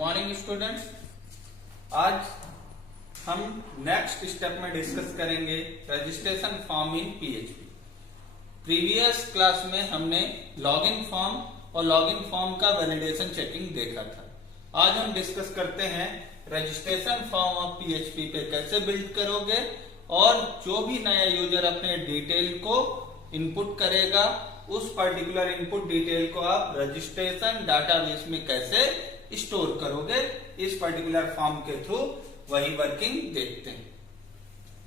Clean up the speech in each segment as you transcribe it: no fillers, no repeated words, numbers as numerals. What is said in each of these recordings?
Morning students. आज हम next step में डिस्कस करेंगे registration form in PHP. Previous class में हमने लॉगिन फॉर्म और लॉगिन फॉर्म का वैलिडेशन चेकिंग देखा था। आज हम डिस्कस करते हैं रजिस्ट्रेशन फॉर्म ऑफ पीएचपी पे कैसे बिल्ड करोगे और जो भी नया यूजर अपने डिटेल को इनपुट करेगा उस पर्टिकुलर इनपुट डिटेल को आप रजिस्ट्रेशन डाटाबेस में कैसे स्टोर करोगे। इस पर्टिकुलर फॉर्म के थ्रू वही वर्किंग देखते हैं।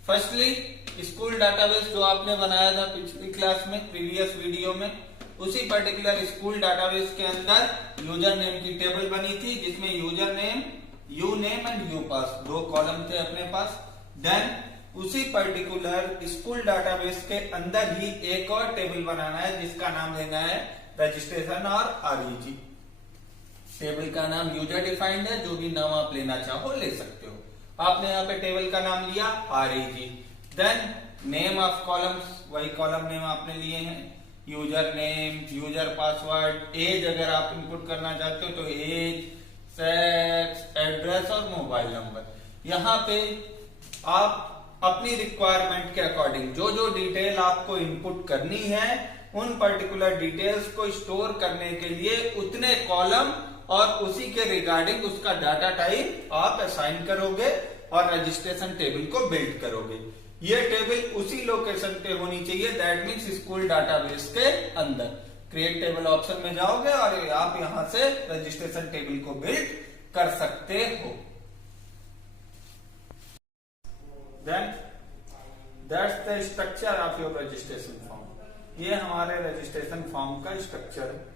फर्स्टली स्कूल डाटाबेस जो आपने बनाया था पिछली क्लास में प्रीवियस वीडियो में, उसी पर्टिकुलर स्कूल डाटाबेस के अंदर यूजर नेम की टेबल बनी थी जिसमें user name, you name and you pass दो कॉलम थे अपने पास। देन उसी पर्टिकुलर स्कूल डाटाबेस के अंदर ही एक और टेबल बनाना है जिसका नाम देना है रजिस्ट्रेशन और आरईजी। टेबल का नाम यूजर डिफाइंड है, जो भी नाम आप लेना चाहो ले सकते हो। आपने यहाँ पे टेबल का नाम लिया REG. Then name of columns, वही कॉलम नेम आपने लिए हैं, user name, user password, age अगर आप इनपुट करना चाहते हो तो एज, सेक्स, एड्रेस और मोबाइल नंबर। यहाँ पे आप अपनी रिक्वायरमेंट के अकॉर्डिंग जो जो डिटेल आपको इनपुट करनी है उन पर्टिकुलर डिटेल्स को स्टोर करने के लिए उतने कॉलम और उसी के रिगार्डिंग उसका डाटा टाइप आप असाइन करोगे और रजिस्ट्रेशन टेबल को बिल्ड करोगे। ये टेबल उसी लोकेशन पे होनी चाहिए, दैट मीन्स स्कूल डाटाबेस के अंदर। क्रिएट टेबल ऑप्शन में जाओगे और आप यहां से रजिस्ट्रेशन टेबल को बिल्ड कर सकते हो। Then that's the structure of your registration form. ये हमारे रजिस्ट्रेशन फॉर्म का स्ट्रक्चर है।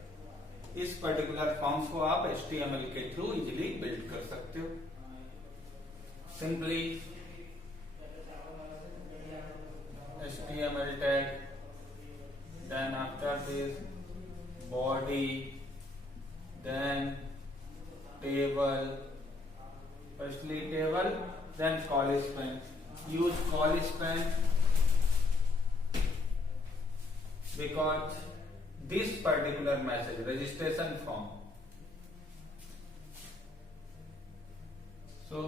इस पर्टिकुलर फॉर्म्स को आप HTML के थ्रू इजिली बिल्ड कर सकते हो। Simply HTML tag, then after this body, then table, firstly table, then college pen. Use college pen because this particular message registration form, so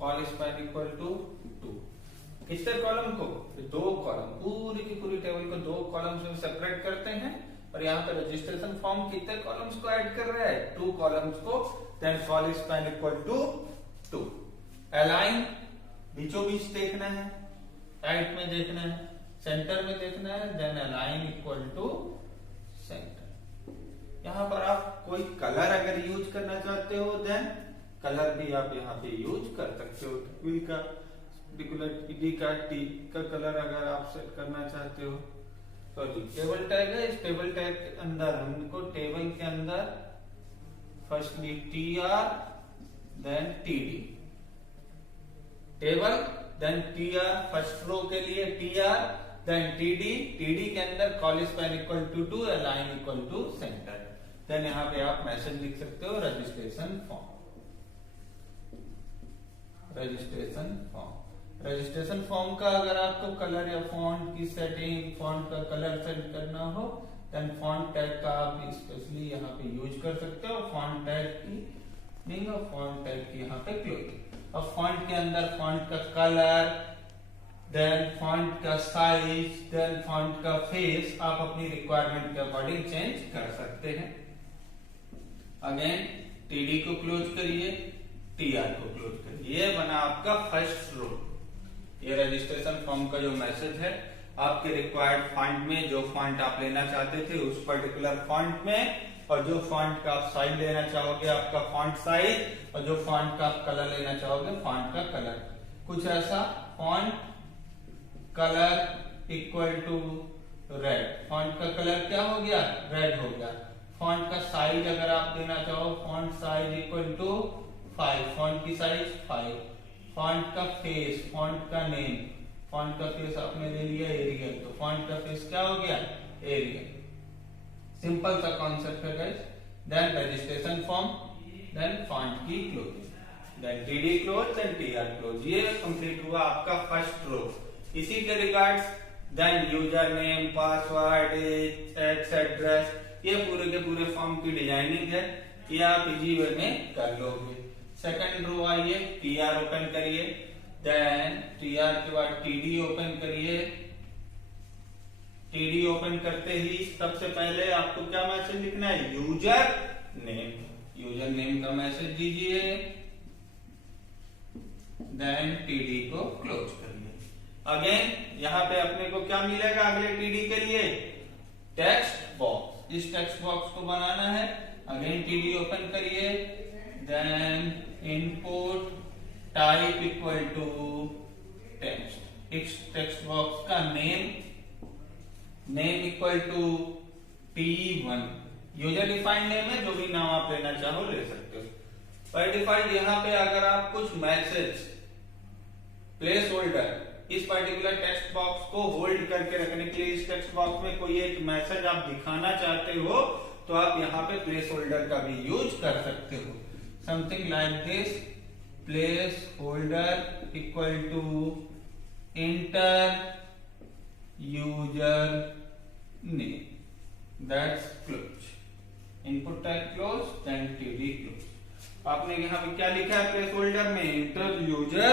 college pen equal to 2। कितने column को? दो column, पूरी की पूरी table को दो columns में separate करते हैं और यहाँ पे रजिस्ट्रेशन फॉर्म कितने कॉलम्स को ऐड कर रहा है? 2 कॉलम्स को। Then college pen equal to 2। Align बीचों बीच देखना है, राइट में देखना है, सेंटर में देखना है। Then align equal to centre. यहाँ पर आप कोई कलर अगर यूज करना चाहते हो देन कलर भी आप यहाँ पे यूज कर सकते हो। टी का पर्टिकुलर टी का कलर अगर आप सेट करना चाहते हो। सॉरी, टेबल टैग है। इस टेबल टैग के अंदर हमको टेबल के अंदर firstly TR then TD, table then TR, first row के लिए TR देन TD, TD के अंदर college pen equal to 2, align equal to centre. Then यहाँ पे आप मैसेज लिख सकते हो registration form. Registration form, registration form का अगर आपको कलर या फॉन्ट की सेटिंग, फॉन्ट का कलर सेट करना हो देन फॉन्ट टैग का आप स्पेशली यहाँ पे यूज कर सकते हो। फॉन्ट टैग की मीनिंग और फॉन्ट टैग की यहाँ पे क्लोजिंग। और फॉन्ट के अंदर फॉन्ट का कलर, देन फॉन्ट का साइज, देन फॉन्ट का फेस आप अपनी रिक्वायरमेंट के अकॉर्डिंग चेंज कर सकते हैं। अगेन TD को क्लोज करिए, TR को क्लोज करिए। ये बना आपका फर्स्ट रो। ये रजिस्ट्रेशन फॉर्म का जो मैसेज है, आपके रिक्वायर्ड फॉन्ट में जो फॉन्ट आप लेना चाहते थे उस पर्टिकुलर फॉन्ट में, और जो फॉन्ट का आप साइज लेना चाहोगे आपका फॉन्ट साइज, और जो फॉन्ट का आप कलर लेना चाहोगे फॉन्ट का कलर। कुछ ऐसा font colour equal to red. Font का कलर क्या हो गया? रेड हो गया। फॉन्ट का साइज अगर आप देना चाहो, font size equal to 5, font की साइज 5। फॉन्ट का फेस, फॉन्ट का नेम, फॉन्ट का फेस आपने ले लिया एरियल, तो फॉन्ट का फेस क्या हो गया? एरियल। सिंपल सा कॉन्सेप्ट है guys. Then registration form, then font की closing, then TD close, then TR close. ये कंप्लीट हुआ आपका फर्स्ट रो। इसी के regards then user name, password, x address, ये पूरे के पूरे फॉर्म की डिजाइनिंग है, ये आप इजी वे में कर लोगे। सेकंड रो आइए, टीआर ओपन करिए, देन टीआर के बाद टीडी ओपन करिए। टीडी ओपन करते ही सबसे पहले आपको क्या मैसेज लिखना है, यूजर नेम। यूजर नेम का मैसेज दीजिए, देन टीडी को क्लोज करिए। अगेन यहाँ पे अपने को क्या मिलेगा अगले टीडी के लिए, टेक्स्ट बॉक्स। इस टेक्स्ट बॉक्स को बनाना है। अगेन टीडी ओपन करिए, then input type equal to text. इस टेक्स्ट बॉक्स का name equal to T1। User defined name है, जो भी नाम आप लेना चाहो ले सकते हो। बाय डिफॉल्ट यहाँ पे अगर आप कुछ मैसेज प्लेस होल्डर इस पर्टिकुलर टेक्स्ट बॉक्स को होल्ड करके रखने के लिए इस टेक्स्ट बॉक्स में कोई एक मैसेज आप दिखाना चाहते हो तो आप यहाँ पे प्लेस होल्डर का भी यूज कर सकते हो। Something like this, placeholder equal to enter user name, that's close. Input type close, then TD close. आपने यहाँ पे क्या लिखा है प्लेस होल्डर में, इंटर यूजर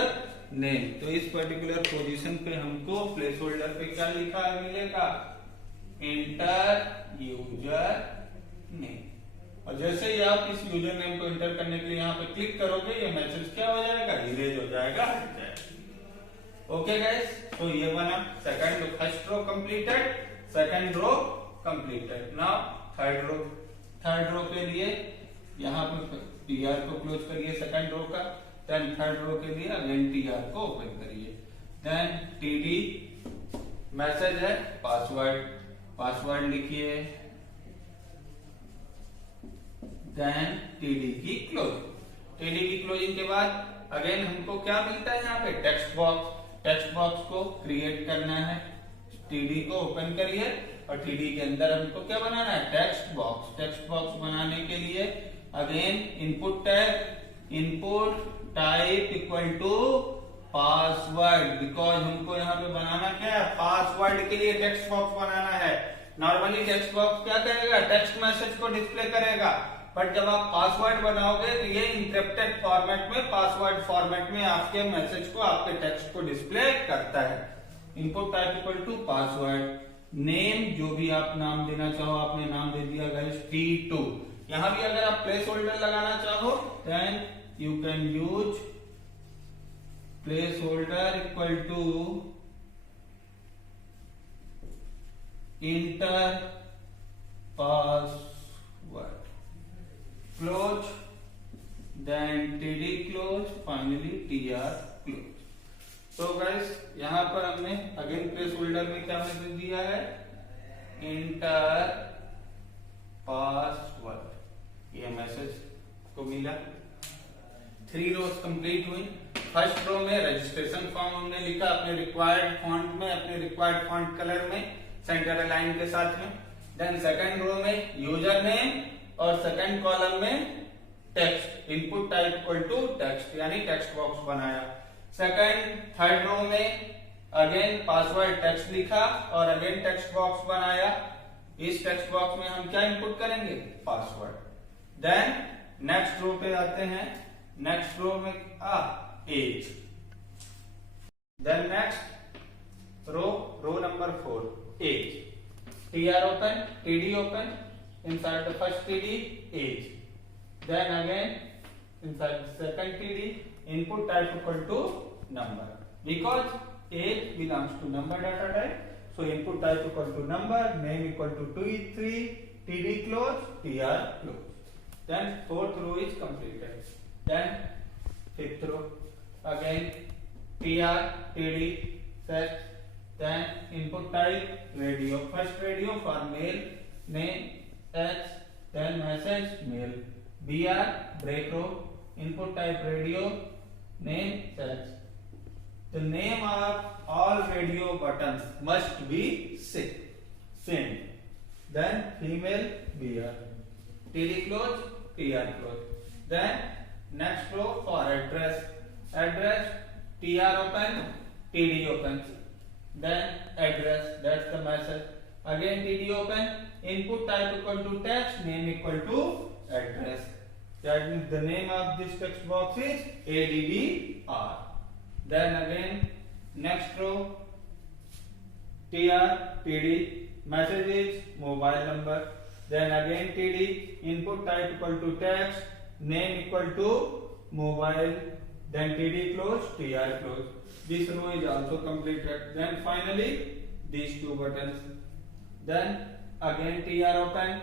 नेम। तो इस पर्टिकुलर पोजीशन पे हमको प्लेस होल्डर पे क्या लिखा मिलेगा, इंटर यूजर नेम। और जैसे ही आप इस यूजर नेम को इंटर करने के लिए यहाँ पे क्लिक करोगे, ये मैसेज क्या हो जाएगा, इरेज हो जाएगा, हट जाएगा। ओके गाइस, तो ये बना second, first row completed, second row completed. Now third row के लिए यहाँ पे टीआर को क्लोज करिए सेकंड रो का, देन थर्ड रो के लिए अगेन टीआर को ओपन करिए, देन टीडी मैसेज है पासवर्ड लिखिए, देन टीडी की क्लोजिंग के बाद अगेन हमको क्या मिलता है यहाँ पे, टेक्स्ट बॉक्स को क्रिएट करना है। टीडी को ओपन करिए और टीडी के अंदर हमको क्या बनाना है, टेक्स्ट बॉक्स बनाने के लिए again input type equal to password, because हमको यहाँ पे बनाना क्या है, पासवर्ड के लिए टेक्स्ट बॉक्स बनाना है। नॉर्मली टेक्स्ट बॉक्स क्या करेगा, टेक्स्ट मैसेज को डिस्प्ले करेगा, बट जब आप पासवर्ड बनाओगे तो ये इंक्रिप्टेड फॉर्मेट में, पासवर्ड फॉर्मेट में आपके मैसेज को, आपके टेक्स्ट को डिस्प्ले करता है। Input type equal to password, name जो भी आप नाम देना चाहो, आपने नाम दे दिया गाइस T2। यहां भी अगर आप प्लेस होल्डर लगाना चाहो then you can use placeholder equal to enter password, close, then TD close, finally TR close. तो गाइस यहाँ पर हमने अगेन प्लेस होल्डर में क्या मैसेज दिया है, इंटर पासवर्ड, ये मैसेज को मिला। 3 रोज कंप्लीट हुई। फर्स्ट रो में रजिस्ट्रेशन फॉर्म हमने लिखा अपने रिक्वायर्ड फॉन्ट में, अपने रिक्वायर्ड फॉन्ट कलर में, सेंटर अलाइन के साथ में। देन सेकंड रो में यूजर नेम और सेकंड कॉलम में text, input type equal to text, यानी टेक्स्ट बॉक्स बनाया। थर्ड रो में अगेन पासवर्ड टेक्स्ट लिखा और अगेन टेक्स्ट बॉक्स बनाया। इस टेक्स्ट बॉक्स में हम क्या इनपुट करेंगे, पासवर्ड। देन नेक्स्ट रो पे आते हैं, नेक्स्ट रो में age. Then next row number 4, age. TR open, TD open, inside the first TD, age. Then again inside the second TD, input type equal to number, because age belongs to number data type, so input type equal to number, name equal to 3, TD close, TR close. Then fourth row is completed. Then fifth row again TR, TD, set, then input type radio, first radio for male, name X, then message mail, BR break row, input type radio, name sex. The name of all radio buttons must be same. Then female BR, TD close, TR close. Then next row for address, TR open, TD opens. Then address, that's the message. Again TD open, input type equal to text, name equal to address. That means the name of this text box is ADDR. Then again next row, TR, TD, message is mobile number. Then again TD, input type equal to text, name equal to mobile. Then TD close, TR close. This row is also completed. Then finally these two buttons. Then again TR open,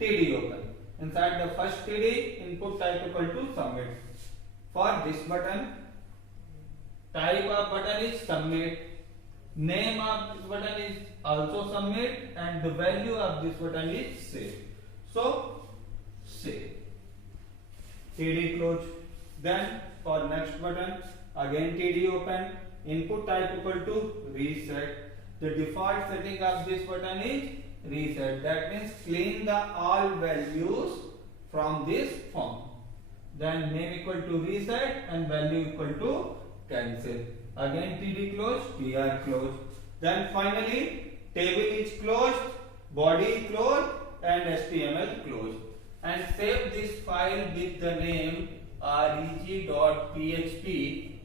TD open. Inside the first TD, input type equal to submit. For this button, type of button is submit. Name of this button is also submit, and the value of this button is save. So save. TD close. Then for next button, again TD open, input type equal to reset. The default setting of this button is reset. That means clean the all values from this form. Then name equal to reset and value equal to cancel. Again TD close, TR close. Then finally table is closed, body closed, and HTML closed. And save this file with the name reg.php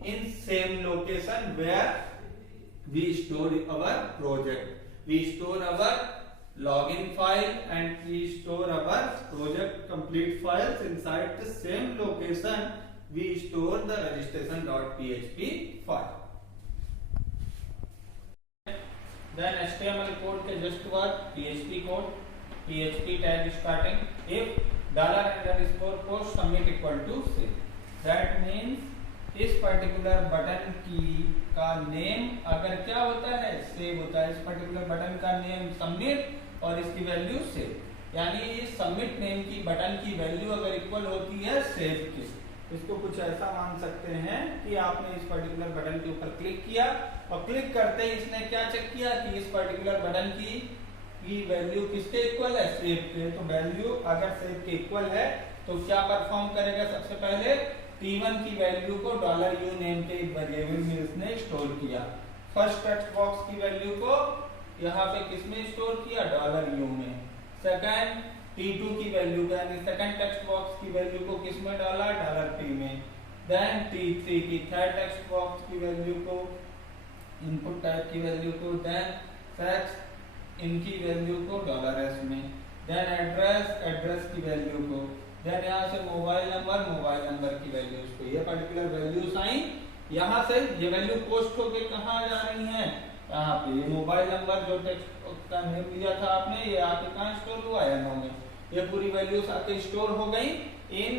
in same location where we store our project. We store our login file and we store our project complete files inside the same location. We store the registration.php file. Then HTML code के just बाद PHP code, PHP tag starting if $_post submit equal to save. That means इस particular button की का name अगर क्या होता है, save होता है. इस पर्टिकुलर बटन का नेम सबमिट और इसकी वैल्यू सेव. यानी इस सबमिट नेम की बटन की वैल्यू अगर इक्वल होती है सेव के, इसको कुछ ऐसा मान सकते हैं कि आपने इस पर्टिकुलर बटन के ऊपर क्लिक किया और क्लिक करते ही इसने क्या चेक किया कि इस पर्टिकुलर बटन की वैल्यू किसके इक्वल है, सेव के. तो वैल्यू अगर सेव के इक्वल है तो क्या परफॉर्म करेगा, सबसे पहले T1 की वैल्यू को $u नेम के एक वेरिएबल में इसने स्टोर किया. फर्स्ट टेक्स्ट बॉक्स की वैल्यू को यहाँ पे किसमें स्टोर किया, $u में. सेकंड T2 की वैल्यू को यानी सेकंड टेक्स्ट बॉक्स की वैल्यू को किसमें डाला, $p में. देन T3 की थर्ड टेक्स्ट बॉक्स की वैल्यू को, इनपुट टाइप की वैल्यू को, देन सेक्स इनकी वैल्यू को $s में. देन एड्रेस की वैल्यू को, देन यहाँ से मोबाइल नंबर की वैल्यूज को. ये पर्टिकुलर वैल्यूज आई. यहाँ से ये वैल्यू पोस्ट होके कहाँ जा रही हैं, यहाँ पे. ये मोबाइल नंबर जो टेक्स्ट का नेम लिया था आपने, ये आके कहाँ स्टोर हुआ, NO में. ये पूरी वैल्यूज आके स्टोर हो गई इन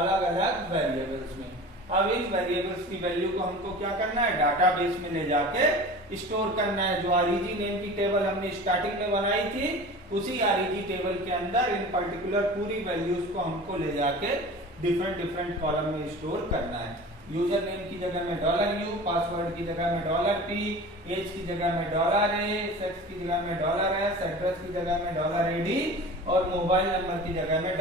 अलग अलग वेरिएबल्स में. अब इन वेरिएबल्स की वैल्यू को हमको क्या करना है, डाटाबेस में ले जाके स्टोर करना है. जो REG नेम की टेबल हमने स्टार्टिंग में बनाई थी, उसी REG टेबल के अंदर इन पर्टिकुलर पूरी वैल्यूज को हमको ले जाके डिफरेंट कॉलम में स्टोर करना है. यूजर नेम की जगह में $u, पासवर्ड की जगह में $p, एज की जगह में $a, सेक्स की जगह में $s, एड्रेस की जगह में $ad और मोबाइल नंबर की जगह में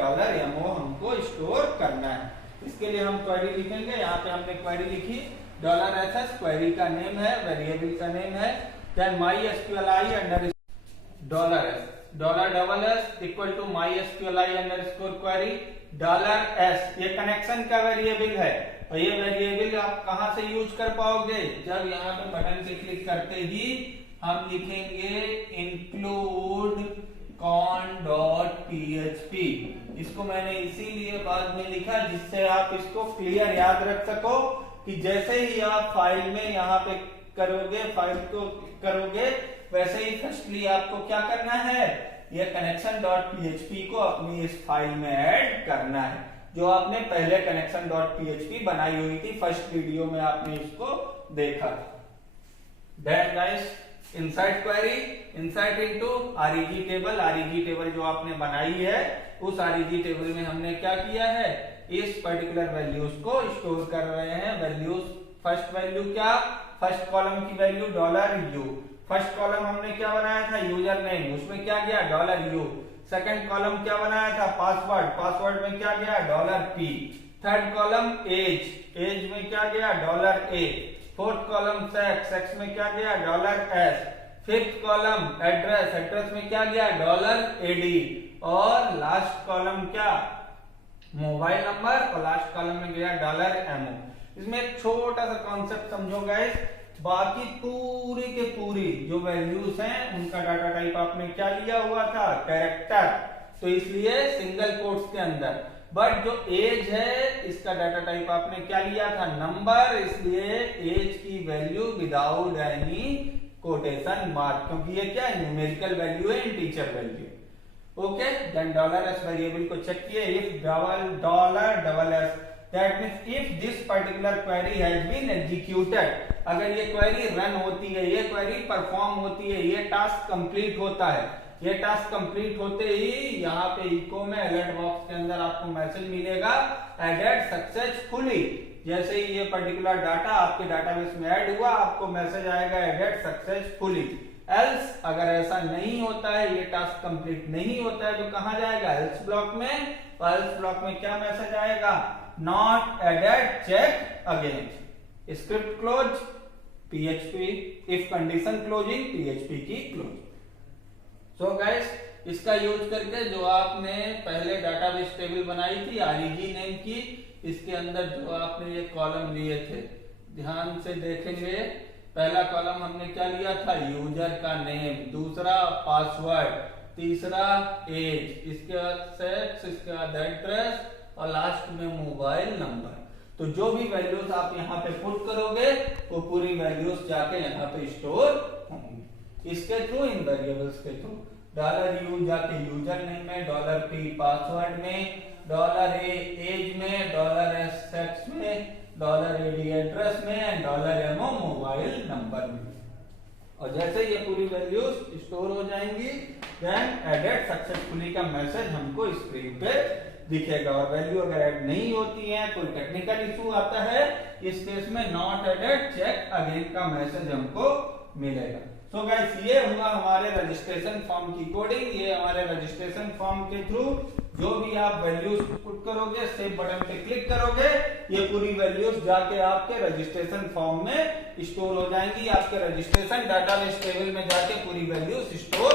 $mo हमको स्टोर करना है. इसके लिए हम क्वेरी लिखेंगे. यहाँ पे हमने क्वेरी लिखी $ss, क्वेरी का नेम है, वेरिएबल का नेम है. Then mysqli under $s equal to mysqli underscore query $s. ये कनेक्शन का वेरिएबल है और ये वेरिएबल आप कहां से यूज कर पाओगे, जब यहाँ पे बटन पे क्लिक करते ही हम लिखेंगे include con.php. इसको मैंने इसीलिए बाद में लिखा जिससे आप इसको क्लियर याद रख सको कि जैसे ही आप फाइल में यहाँ पे करोगे, फाइल को करोगे, वैसे ही फर्स्टली आपको क्या करना है, ये connection.php को अपनी इस फाइल में ऐड करना है, जो आपने पहले connection.php बनाई हुई थी. फर्स्ट वीडियो में आपने इसको देखा. Then guys, insert query, insert into REG table जो आपने बनाई है, उस REG टेबल में हमने क्या किया है, इस पर्टिकुलर वैल्यूज को स्टोर कर रहे हैं. वैल्यूज, फर्स्ट वैल्यू क्या, फर्स्ट कॉलम की वैल्यू $u. फर्स्ट कॉलम हमने क्या बनाया था, यूजर नेम, उसमें क्या गया $u. सेकंड कॉलम क्या बनाया था, पासवर्ड में क्या गया $p. थर्ड कॉलम एज में क्या गया $a. फोर्थ कॉलम सेक्स में क्या गया $s. Fifth column address, address में क्या गया $AD, और लास्ट कॉलम क्या मोबाइल नंबर, और लास्ट कॉलम में गया $MO। इसमें एक छोटा सा कॉन्सेप्ट समझो गाइस, बाकी पूरी के पूरी जो वैल्यूज हैं उनका डाटा टाइप आपने क्या लिया हुआ था कैरेक्टर, तो इसलिए सिंगल कोट्स के अंदर, बट जो एज है इसका डाटा टाइप आपने क्या लिया था नंबर, इसलिए एज की value without any quotation mark, क्योंकि ये क्या है न्यूमेरिकल वैल्यू है, integer value. Okay, then $S variable को चेक किए, if $S that means if this particular query has been executed, अगर ये क्वेरी रन होती है, ये क्वेरी परफॉर्म होती है, ये टास्क कंप्लीट होता है, ये टास्क कंप्लीट होते ही यहाँ पे इको में अलर्ट बॉक्स के अंदर आपको मैसेज मिलेगा एडेड सक्सेसफुली। जैसे ही ये पर्टिकुलर डाटा आपके डाटाबेस में ऐड हुआ, आपको मैसेज आएगा एडेड सक्सेसफुली। एल्स अगर ऐसा नहीं होता है, ये टास्क कंप्लीट नहीं होता है, तो कहां जाएगा एल्स ब्लॉक में, तो एल्स ब्लॉक में क्या मैसेज आएगा not added, check again. Script close, PHP if condition closing, PHP की क्लोज। सो गाइस, इसका यूज करके जो आपने पहले डाटाबेस टेबल बनाई थी REG नेम की, इसके अंदर जो आपने ये कॉलम लिए थे, ध्यान से देखेंगे, पहला कॉलम हमने क्या लिया था यूजर का नेम, दूसरा पासवर्ड, तीसरा एज, इसके बाद सेक्स, इसके बाद एड्रेस, और लास्ट में मोबाइल नंबर। तो जो भी वैल्यूज आप यहाँ पे पुट करोगे वो पूरी वैल्यूज जाके यहाँ पे स्टोर होंगी इसके थ्रू, इन वेरिएबल्स के थ्रू। $U जाके यूजर नेम में, $P पासवर्ड में, $A एज में, $S सेक्स में, $AD एड्रेस में, एंड $MO मोबाइल नंबर में। और जैसे ये पूरी वैल्यूज स्टोर हो जाएंगी, देन एडेड सक्सेसफुली का मैसेज हमको स्क्रीन पे दिखेगा। और वैल्यू अगर ऐड नहीं होती है, कोई टेक्निकल इशू आता है, इस केस में नॉट एडेड, चेक अगेन का मैसेज हमको मिलेगा। सो गाइस, ये हुआ हमारे रजिस्ट्रेशन फॉर्म की कोडिंग। ये हमारे रजिस्ट्रेशन फॉर्म के थ्रू जो भी आप वैल्यूज पुट करोगे, सेव बटन पे क्लिक करोगे, ये पूरी वैल्यूज जाके आपके रजिस्ट्रेशन फॉर्म में स्टोर हो जाएंगी, आपके रजिस्ट्रेशन डाटाबेस टेबल में जाके पूरी वैल्यूज स्टोर